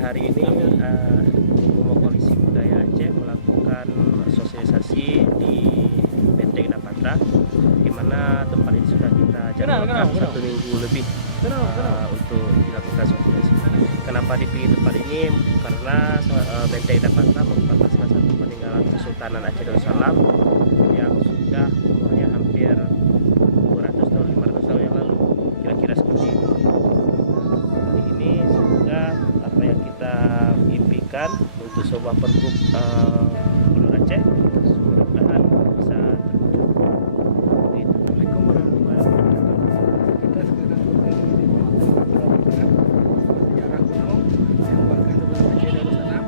Hari ini Kumu Koalisi Budaya Aceh melakukan sosialisasi di Benteng Dapatra, di mana tempat ini sudah kita jadwalkan 1 minggu lebih untuk dilakukan sosialisasi. Kenapa dipilih tempat ini? Karena Benteng Dapatra merupakan salah satu peninggalan Kesultanan Aceh Darussalam yang sudah umurnya hampir 200 tahun, 500 tahun yang lalu, kira-kira seperti itu. Hari ini semoga apa yang kita impikan untuk sebuah pergub Gubernur Aceh mudah-mudahan bisa terwujud. Assalamualaikum warahmatullahi wabarakatuh. Kita sekarang berdiri di Benteng Dapatra, sejarah kuno yang bahkan sebelum Aceh Darussalam.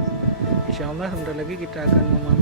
Insya Allah sebentar lagi kita akan memahami